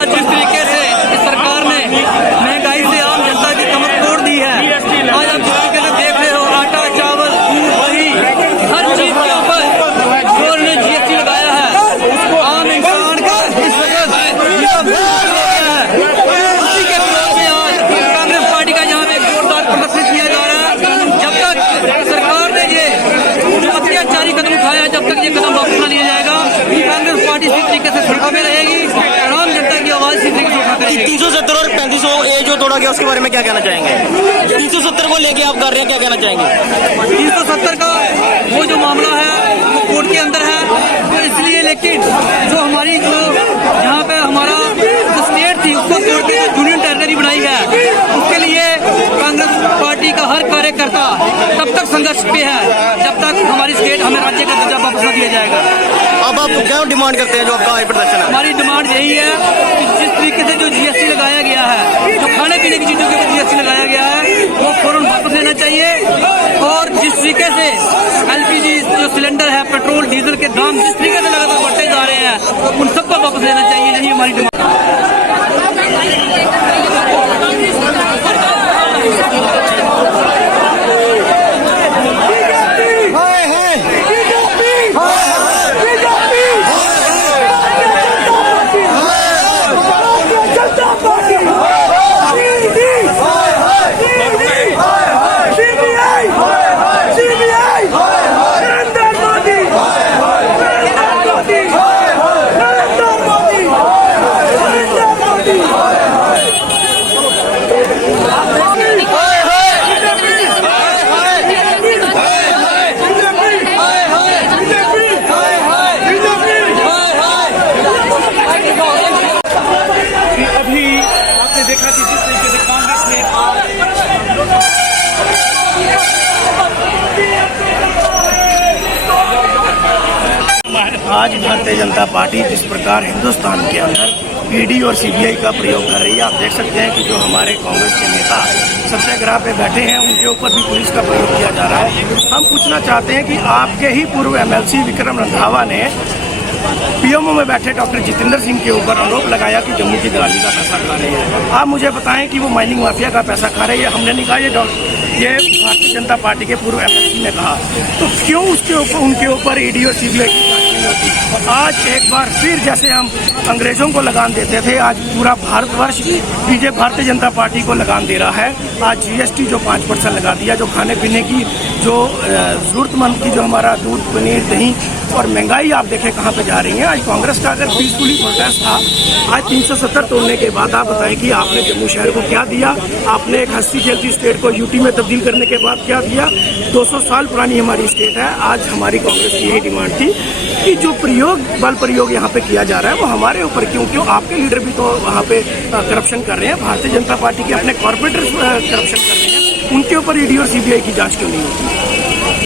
जिस तरीके से इस सरकार ने महंगाई से आम जनता की कमर तोड़ दी है, आज आप जिस तरीके से देख रहे हो आटा, चावल, दूध, दही, हर चीज के ऊपर जो ने जीएसटी लगाया है, आम इंसान का इस वजह से उसी के विरोध में आज कांग्रेस पार्टी का यहाँ पे जोरदार प्रदर्शन किया जा रहा है। जब तक सरकार ने ये जो अत्याचारी कदम उठाया, जब तक ये कदम वापस न लिया जाएगा, कांग्रेस पार्टी इसी तरीके से सड़कों में रहेगी। 370 और 3500 ये जो तोड़ा गया उसके बारे में क्या कहना चाहेंगे? 370 को लेके आप कर रहे हैं, क्या कहना चाहेंगे? 370 का वो जो मामला है वो कोर्ट के अंदर है, तो इसलिए लेकिन जो हमारी जो यहाँ पे हमारा जो स्टेट थी उसको तोड़ के यूनियन टेरिटरी बनाई है, उसके लिए कांग्रेस पार्टी का हर कार्यकर्ता तब तक संघर्ष पे है जब तक हमारी स्टेट हमें राज्य का दर्जा वापस न दिया जाएगा। अब आप क्या डिमांड करते हैं जो आपका प्रदर्शन है? हमारी डिमांड यही है कि जिस तरीके से जो जीएसटी लगाया गया है, जो खाने पीने की चीजों के ऊपर जीएसटी लगाया गया है, वो फौरन वापस लेना चाहिए। और जिस तरीके से एलपीजी जो सिलेंडर है, पेट्रोल डीजल के दाम जिस तरीके से लगातार बढ़ते जा रहे हैं, उन सबको वापस लेना चाहिए। यही हमारी डिमांड। आज भारतीय जनता पार्टी जिस प्रकार हिंदुस्तान के अंदर ईडी और सीबीआई का प्रयोग कर रही है, आप देख सकते हैं कि जो हमारे कांग्रेस के नेता सत्याग्रह पे बैठे हैं उनके ऊपर भी पुलिस का प्रयोग किया जा रहा है। हम पूछना चाहते हैं कि आपके ही पूर्व एमएलसी विक्रम रंधावा ने पीएमओ में बैठे डॉक्टर जितेंद्र सिंह के ऊपर आरोप लगाया कि जम्मू की दिवाली का पैसा खा रहे हैं। आप मुझे बताएं कि वो माइनिंग माफिया का पैसा खा रहे हैं। हमने नहीं कहा, ये भारतीय जनता पार्टी के पूर्व एमएलसी ने कहा। तो क्यों उसके ऊपर उनके ऊपर ईडी और सीबीआई की जांच नहीं होती? आज एक बार फिर जैसे हम अंग्रेजों को लगान देते थे, आज पूरा भारतवर्ष बीजेपी भारतीय जनता पार्टी को लगान दे रहा है। आज जीएसटी जो 5% लगा दिया, जो खाने पीने की जो जरूरतमंद की जो हमारा दूध, पनीर, दही और महंगाई आप देखें कहाँ पे जा रही है। आज कांग्रेस का अगर पीसफुली प्रोटेस्ट था, आज 370 तोड़ने के बाद आप बताएं कि आपने जम्मू शहर को क्या दिया? आपने एक हंसती खेलती स्टेट को यूटी में तब्दील करने के बाद क्या दिया? 200 साल पुरानी हमारी स्टेट है। आज हमारी कांग्रेस की यही डिमांड थी कि जो बल प्रयोग यहाँ पे किया जा रहा है वो हमारे ऊपर क्यों? आपके लीडर भी तो वहाँ पे करप्शन कर रहे हैं। भारतीय जनता पार्टी के अपने कॉर्पोरेटर करप्शन कर रहे हैं, उनके ऊपर ईडी और सीबीआई की जांच क्यों नहीं होती?